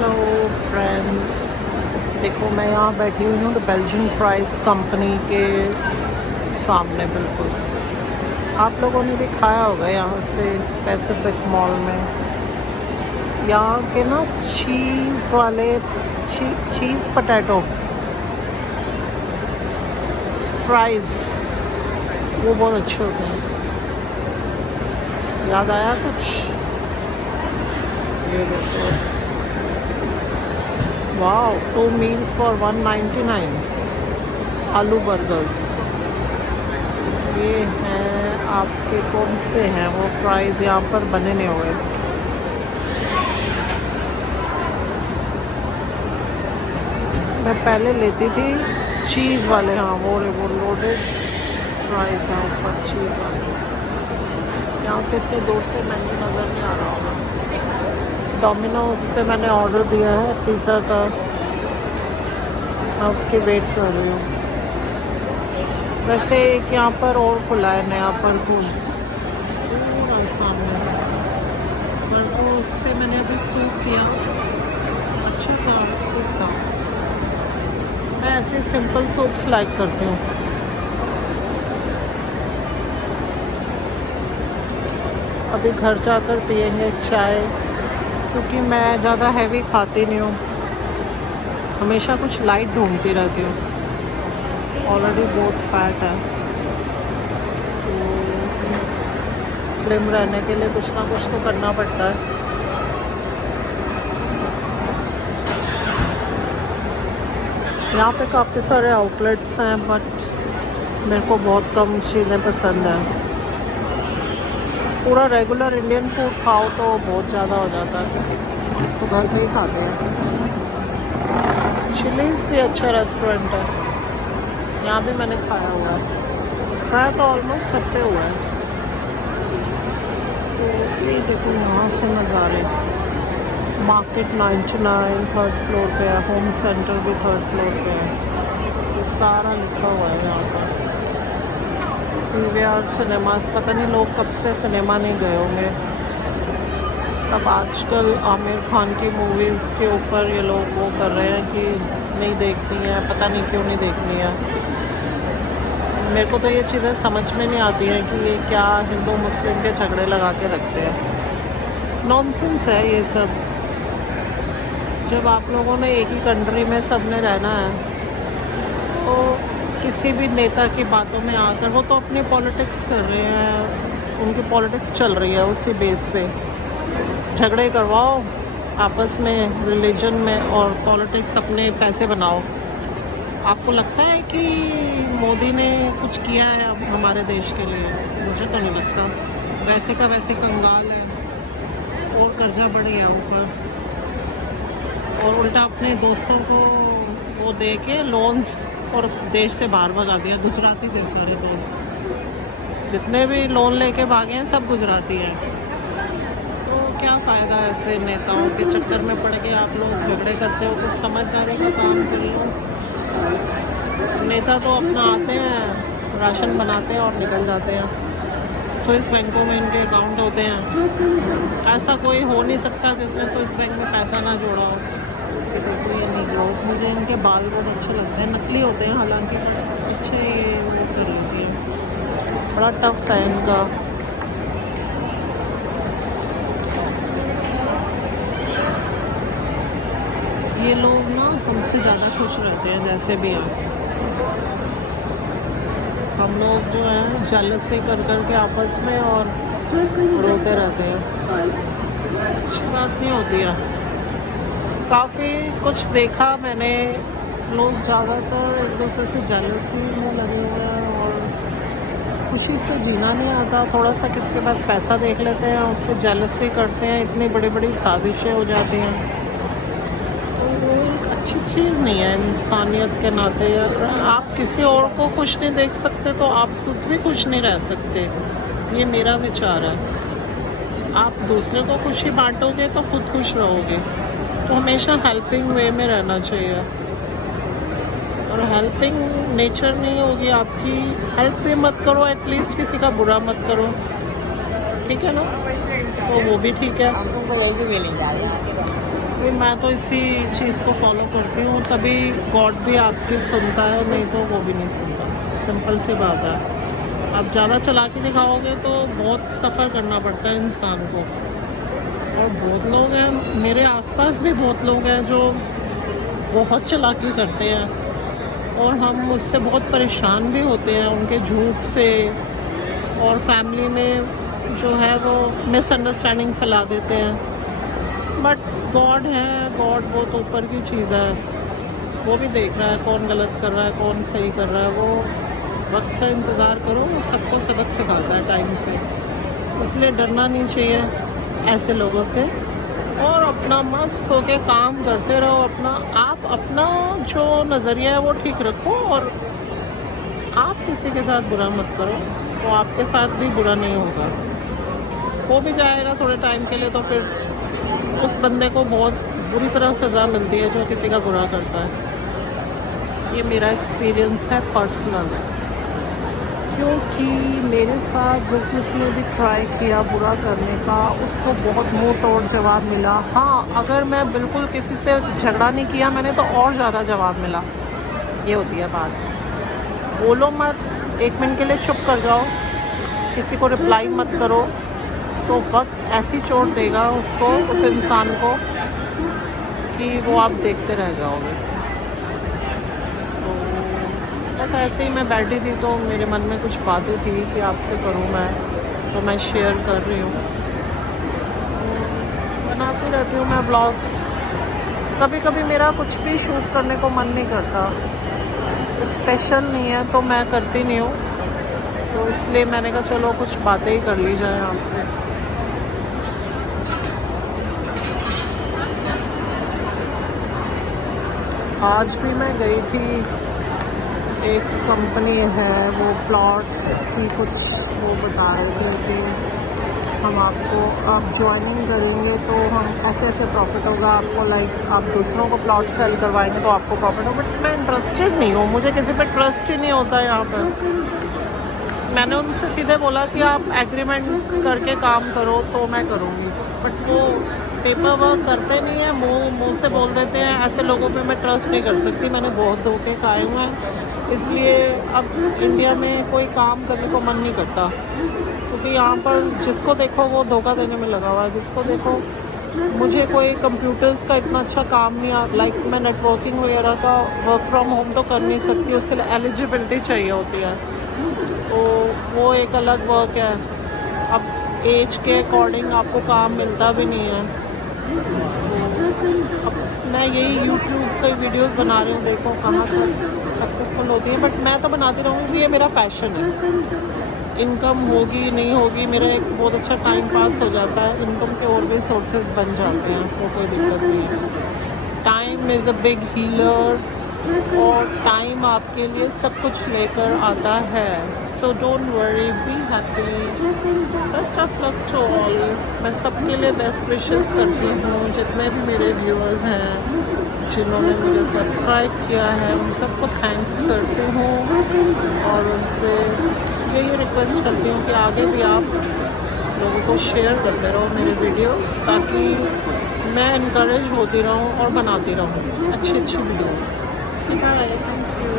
Hello friends, देखो मैं यहाँ बैठी हुई हूँ द बेल्जियन फ्राइज़ कंपनी के सामने। बिल्कुल आप लोगों ने भी खाया होगा यहाँ से पैसिफिक मॉल में। यहाँ के ना चीज़ वाले चीज़ पोटैटो फ्राइज़ वो बहुत अच्छे होते हैं। याद आया कुछ? ये देखो, वाओ, 2 meals for 199 आलू बर्गर्स। ये हैं आपके कौन से हैं वो फ्राइज़, यहाँ पर बने नहीं हुए। मैं पहले लेती थी चीज़ वाले, हाँ वो लोडेड फ्राइज़ हैं ऊपर चीज़ वाले। यहाँ से इतने दूर से मेन्यू नज़र नहीं आ रहा होगा। डोमिनोज पे मैंने ऑर्डर दिया है पिज़्ज़ा का, मैं उसकी वेट कर रही हूँ। वैसे एक यहाँ पर और खुला है नया परकूज सामने, परकूज से मैंने अभी सूप किया, अच्छा था, ठीक था। मैं ऐसे सिंपल सूप्स लाइक करती हूँ। अभी घर जाकर पियेंगे चाय, क्योंकि मैं ज़्यादा हैवी खाती नहीं हूँ, हमेशा कुछ लाइट ढूंढती रहती हूँ। ऑलरेडी बहुत फैट है, तो स्लिम रहने के लिए कुछ ना कुछ तो करना पड़ता है। यहाँ पे काफ़ी सारे आउटलेट्स हैं, बट मेरे को बहुत कम चीज़ें पसंद हैं। पूरा रेगुलर इंडियन फूड खाओ तो बहुत ज़्यादा हो जाता है, तो घर पे ही खाते हैं। चिलीज़ भी अच्छा रेस्टोरेंट है, यहाँ भी मैंने खाया हुआ है, खाया तो ऑलमोस्ट सब पे हुआ है। तो ये देखो यहाँ से नज़ारे, मार्केट 99 3rd फ्लोर पे है, होम सेंटर भी 3rd फ्लोर पे है, ये सारा लिखा हुआ है यहाँ पर। पीवीआर सिनेमास, पता नहीं लोग कब से सिनेमा नहीं गए होंगे। अब आजकल आमिर खान की मूवीज़ के ऊपर ये लोग वो कर रहे हैं कि नहीं देखनी है, पता नहीं क्यों नहीं देखनी है। मेरे को तो ये चीज़ें समझ में नहीं आती हैं कि ये क्या हिंदू मुस्लिम के झगड़े लगा के रखते हैं। नॉनसेंस है ये सब। जब आप लोगों ने एक ही कंट्री में सब ने रहना है, तो किसी भी नेता की बातों में आकर, वो तो अपनी पॉलिटिक्स कर रहे हैं, उनकी पॉलिटिक्स चल रही है, उसी बेस पे झगड़े करवाओ आपस में रिलीजन में, और पॉलिटिक्स अपने पैसे बनाओ। आपको लगता है कि मोदी ने कुछ किया है अब हमारे देश के लिए? मुझे तो नहीं लगता। वैसे का वैसे कंगाल है, और कर्जा बढ़ गया ऊपर, और उल्टा अपने दोस्तों को वो दे के लोन्स और देश से बाहर भगा दिया। गुजराती थे सारे दोस्त, जितने भी लोन लेके भागे हैं सब गुजराती हैं। तो क्या फ़ायदा ऐसे नेताओं के चक्कर में पड़ के आप लोग झगड़े करते हो? कुछ समझदारी का काम कर लो। नेता तो अपना आते हैं, राशन बनाते हैं और निकल जाते हैं। स्विस बैंकों में इनके अकाउंट होते हैं, ऐसा कोई हो नहीं सकता जिसने स्विस बैंक में पैसा ना जोड़ा हो। देखो ये निग्रोज, मुझे इनके बाल बहुत अच्छे लगते हैं, नकली होते हैं हालांकि, अच्छे ये वो कर लेती है। बड़ा टफ है इनका। ये लोग ना हमसे ज़्यादा खुश रहते हैं, जैसे भी हैं। हम लोग जो है जेलसी कर कर के आपस में और रोते रहते हैं, अच्छी बात नहीं होती है। काफ़ी कुछ देखा मैंने, लोग ज़्यादातर एक दूसरे से जेलसी में लगे हुए हैं और खुशी से जीना नहीं आता। थोड़ा सा किसके पास पैसा देख लेते हैं, उससे जेलसी करते हैं, इतनी बड़ी बड़ी साजिशें हो जाती हैं। तो वो एक अच्छी चीज़ नहीं है इंसानियत के नाते। आप किसी और को खुश नहीं देख सकते तो आप खुद भी खुश नहीं रह सकते, ये मेरा विचार है। आप दूसरे को खुशी बांटोगे तो खुद खुश रहोगे। तो हमेशा हेल्पिंग वे में रहना चाहिए, और हेल्पिंग नेचर नहीं होगी आपकी, हेल्प भी मत करो, एटलीस्ट किसी का बुरा मत करो, ठीक है ना? तो वो भी ठीक है। ये एक्चुअली मैं तो इसी चीज़ को फॉलो करती हूँ, तभी गॉड भी आपकी सुनता है, नहीं तो वो भी नहीं सुनता। सिंपल सी बात है। आप ज़्यादा चला के दिखाओगे तो बहुत सफ़र करना पड़ता है इंसान को। और बहुत लोग हैं, मेरे आसपास भी बहुत लोग हैं जो बहुत चालाकी करते हैं और हम उससे बहुत परेशान भी होते हैं, उनके झूठ से। और फैमिली में जो है वो मिसअंडरस्टैंडिंग फैला देते हैं। बट गॉड है, गॉड बहुत ऊपर की चीज़ है, वो भी देख रहा है कौन गलत कर रहा है कौन सही कर रहा है। वो वक्त का इंतज़ार करो, वो सबको सबक सिखाता है टाइम से। इसलिए डरना नहीं चाहिए ऐसे लोगों से, और अपना मस्त होके काम करते रहो। आप अपना जो नज़रिया है वो ठीक रखो, और आप किसी के साथ बुरा मत करो तो आपके साथ भी बुरा नहीं होगा। हो भी जाएगा थोड़े टाइम के लिए, तो फिर उस बंदे को बहुत बुरी तरह सज़ा मिलती है जो किसी का बुरा करता है। ये मेरा एक्सपीरियंस है पर्सनल, क्योंकि मेरे साथ जिसने भी ट्राई किया बुरा करने का, उसको बहुत मुंह तोड़ जवाब मिला। हाँ, अगर मैं बिल्कुल किसी से झगड़ा नहीं किया मैंने तो और ज़्यादा जवाब मिला। ये होती है बात। बोलो मत, 1 मिनट के लिए चुप कर जाओ, किसी को रिप्लाई मत करो, तो वक्त ऐसी चोट देगा उसको, उस इंसान को, कि वो आप देखते रह जाओगे। तो बस ऐसे ही मैं बैठी थी तो मेरे मन में कुछ बातें थी कि आपसे करूं मैं, तो मैं शेयर कर रही हूँ। बनाती रहती हूँ मैं ब्लॉग्स। कभी कभी मेरा कुछ भी शूट करने को मन नहीं करता, कुछ स्पेशल नहीं है तो मैं करती नहीं हूँ, तो इसलिए मैंने कहा चलो कुछ बातें ही कर ली जाए आपसे। आज भी मैं गई थी, एक कंपनी है वो प्लॉट्स की कुछ वो बता रहे थे कि हम आपको आप ज्वाइनिंग करेंगे तो हम ऐसे ऐसे प्रॉफिट होगा आपको, लाइक आप दूसरों को प्लॉट सेल करवाएंगे तो आपको प्रॉफिट होगा। बट मैं इंटरेस्टेड नहीं हूँ, मुझे किसी पे ट्रस्ट ही नहीं होता यहाँ पर। मैंने उनसे सीधे बोला कि आप एग्रीमेंट करके काम करो तो मैं करूँगी, बट वो पेपर वर्क करते नहीं है, मुँह से बोल देते हैं। ऐसे लोगों पे मैं ट्रस्ट नहीं कर सकती, मैंने बहुत धोखे खाए हुए हैं। इसलिए अब इंडिया में कोई काम करने को मन नहीं करता, क्योंकि यहाँ पर जिसको देखो वो धोखा देने में लगा हुआ है। जिसको देखो, मुझे कोई कंप्यूटर्स का इतना अच्छा काम नहीं आ, लाइक मैं नेटवर्किंग वगैरह का वर्क फ्रॉम होम तो कर नहीं सकती, उसके लिए एलिजिबिलिटी चाहिए होती है, तो वो एक अलग वर्क है। अब एज के अकॉर्डिंग आपको काम मिलता भी नहीं है। अब मैं यही यूट्यूब पे वीडियोस बना रही हूँ, देखो कहाँ तक सक्सेसफुल होती है, बट मैं तो बनाती रहूँगी, ये मेरा पैशन है। इनकम होगी नहीं होगी, मेरा एक बहुत अच्छा टाइम पास हो जाता है, इनकम के और भी सोर्सेज बन जाते हैं, वो कोई दिक्कत नहीं है। Time is a big healer, और टाइम आपके लिए सब कुछ लेकर आता है। So don't worry, be happy, best of luck to all. मैं सबके लिए बेस्ट विशेस करती हूँ, जितने भी मेरे व्यूअर्स हैं जिन्होंने मुझे सब्सक्राइब किया है, उन सबको थैंक्स करती हूँ, और उनसे यही रिक्वेस्ट करती हूँ कि आगे भी आप लोगों को शेयर करते रहो मेरे वीडियोस, ताकि मैं इनकरेज होती रहूँ और बनाती रहूँ अच्छी अच्छी वीडियोस। Bye, thank you.